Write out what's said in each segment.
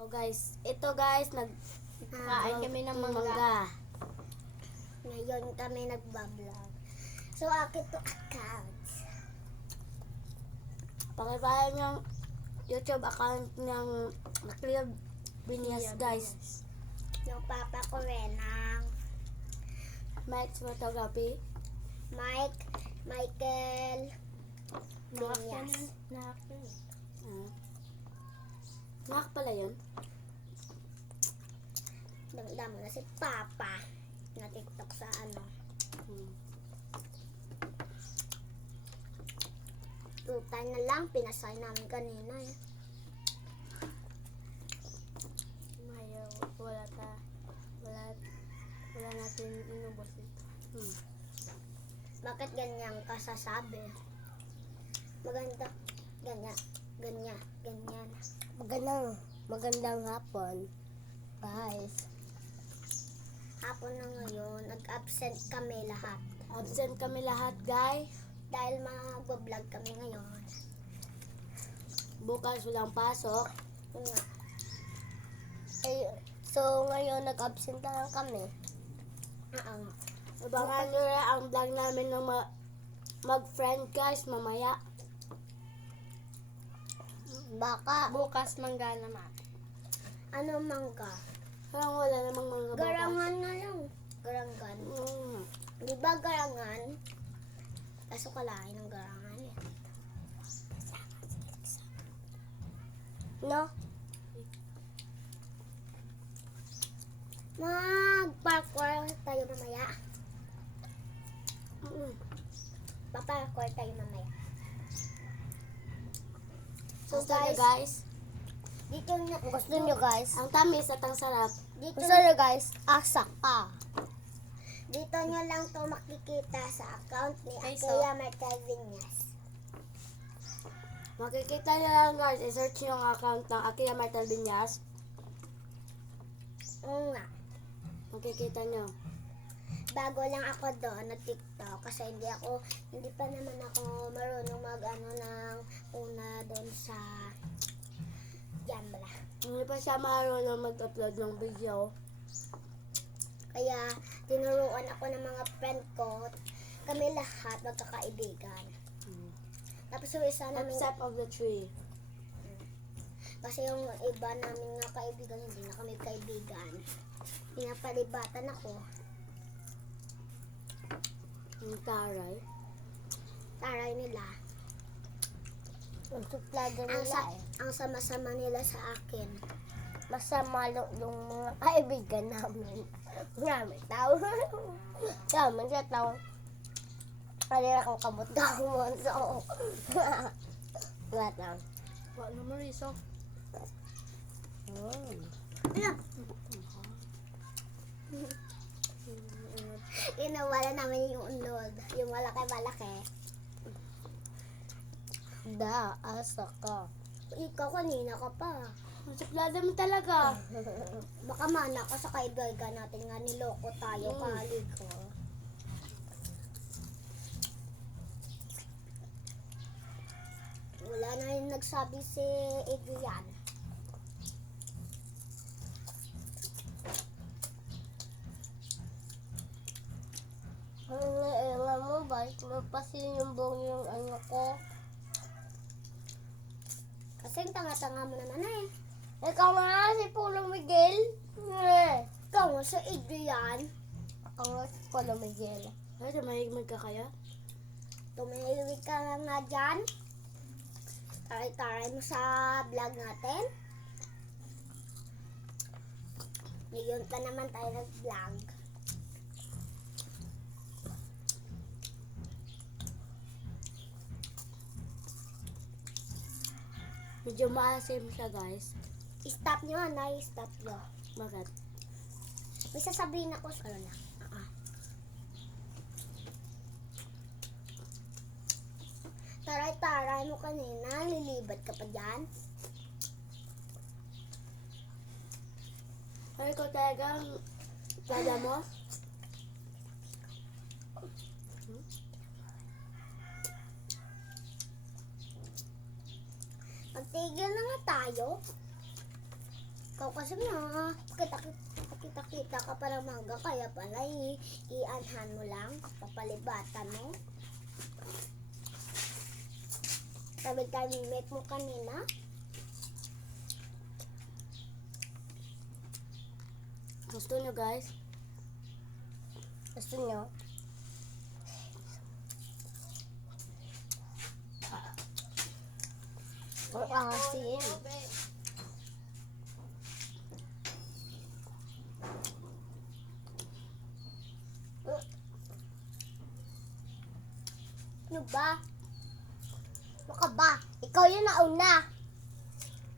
Oh guys, ito guys, nagkain kami ng mangga. Ngayon kami nagbablog. So, akin to account. Pakipala ng YouTube account ng Clear Binyas guys. Yung papa ko rin ang Mike's Photography. Michael Binyas. Nak pala yun. Damdam na si Papa na TikTok sa ano. Tutay na lang, pinasay namin kanina eh. Mayo, wala natin inubos ito. Bakit ganyan ka sasabi? Maganda. Ganyan. Magandang hapon, guys. Hapon na ngayon, nag-absent kami lahat. Absent kami lahat, guys. Dahil mag-vlog kami ngayon. Bukas walang pasok. Yun nga. So, ngayon nag-absent na lang kami. Oo. Abangan nyo rin ang vlog namin ng mag-friend guys mamaya. Baka. Bukas mangga naman. Ano mangga? Parang wala namang mangga bukas. Garangan na lang. Garangan. Di ba garangan? Kaso kalain ng garangan eh. No? Mag-parkour tayo mamaya. Pa-parkour tayo mamaya. So guys, Dito na, gusto nyo guys? ang tamis at ang sarap. Dito, Gusto nyo guys, asak pa. dito nyo lang to makikita sa account ni Okay, Akea Martel Viñas. Makikita nyo lang guys, i-search nyo ang account ng Akira Martel Binyas. Oo nga. Makikita nyo. Bago lang ako doon na TikTok kasi hindi pa naman ako marunong mag-ano ng una doon sa Jambla. Hindi pa siya marunong mag-upload ng video. Kaya tinuruan ako ng mga friend ko. Kami lahat magkakaibigan. Tapos yung isa namin, Except of the tree. kasi yung iba namin nga kaibigan, hindi na kami kaibigan. Pinapalibatan ako. Yung taray. Taray nila. Ang suplado Ang sama-sama nila sa akin. Masama yung mga kaibigan namin. Marami tao. Yaman siya tao. Kanina kong kabot gamon. So, lahat lang. Wala naman riso. Inawala namin yung unlod. Yung malaki-malaki. Asa ka. Ikaw kanina ka pa. Ang suplado mo talaga. Baka mana ka sa kaibigan natin nga niloko tayo kalig ko. Wala na yung nagsabi si Adrian. Alam mo, balik mo pa yung buong yung ano ko. Kasi ang tanga-tanga mo naman eh. Ikaw nga si Polo Miguel. Ikaw nga sa Adrian. Ako nga si Polo Miguel. Ay, tumahigmag ka kaya? Tumihilwig ka nga dyan. Taray-taray mo sa vlog natin. Ngayon pa naman tayo nag-vlog. Medyo maasim siya guys. Stop nyo, Anay. Stop nyo. Bakit? May sasabihin ako sa na. Taray-taray mo kanina. Lilibad ka pa dyan. Ay, ko talagang tada mo? Magtigil na nga tayo. Ikaw kasi nga, kita ka pa ng mangga, kaya pala i-anhan mo lang, papalibatan mo. Sabi tayo mate mo kanina. Gusto nyo guys? Gusto nyo? Ang asin. Ano ba? Ano ka ba? Ikaw yung nauna.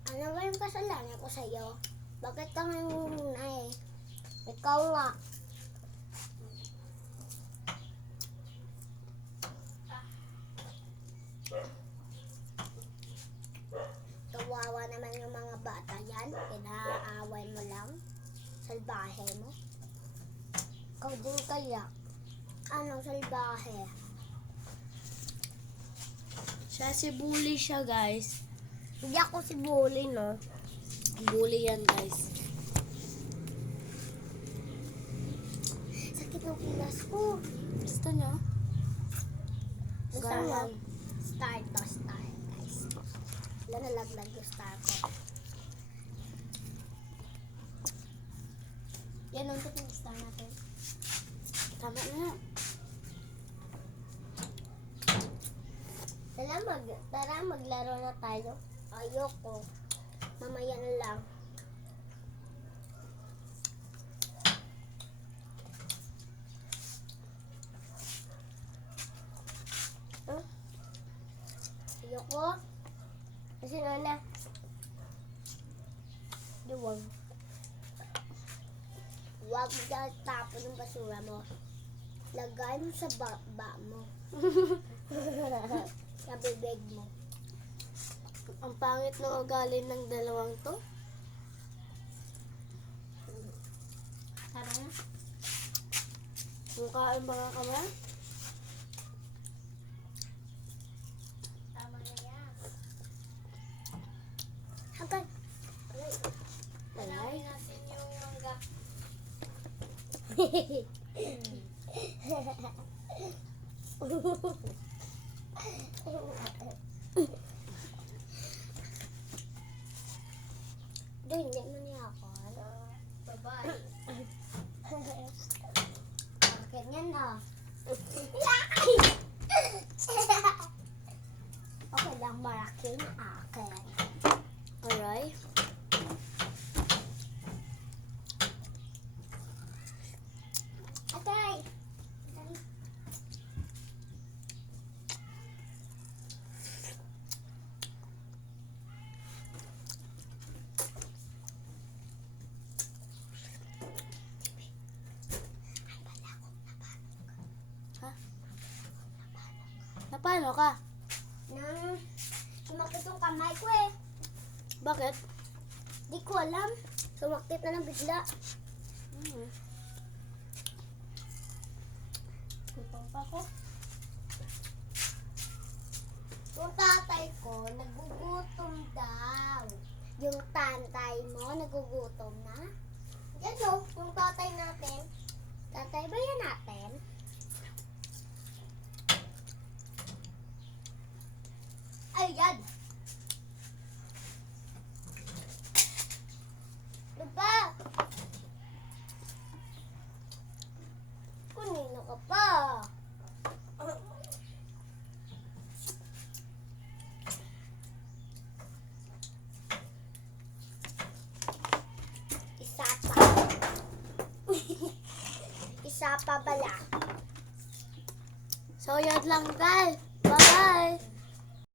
Ano ba yung kasalanan ko sa'yo? Bakit ka ngayon una eh? Ikaw nga. Kawawa naman yung mga bata yan. Pinaaway mo lang. Salbahe mo. Ikaw din kaya. Anong salbahe? Siya si bully siya guys. Hindi ako si Bully, no? Bully yan guys. Sakit ng pilas ko. Gusto nyo? Gusto mo? Ganyan. Star to star, guys. Wala nalaglag yung star ko. Yan ang yung star natin. Tama na. Tara, maglaro na tayo. Ayoko. Mamaya na lang. Huh? Ayoko. Kasi na. Huwag. Huwag mo dahil tapon ng basura mo. Lagay mo sa baba mo. Sa bibig mo. Ang pangit ng ugali ng dalawang to. Tara na. Kung kain ba nga kama? Tama na yan. Hagay. Alay. natin yung mangga. Doon, hindi mo niya ako. Bye-bye. Akin yan, ha? Okay lang, maraking akin. Alright. Atay! Na paano ka? Nang sumakit yung kamay ko eh. Bakit? Di ko alam. Sumakit na lang bigla. Kupang pa ko. Yung tatay ko, nagugutom daw. Yung tatay mo, nagugutom na? Yan o, yung tatay natin. Tatay ba yan natin? Ayan! Diba? Kunino ka pa? Isa pa. Isa pa bala. So, yan lang guys. Bye-bye.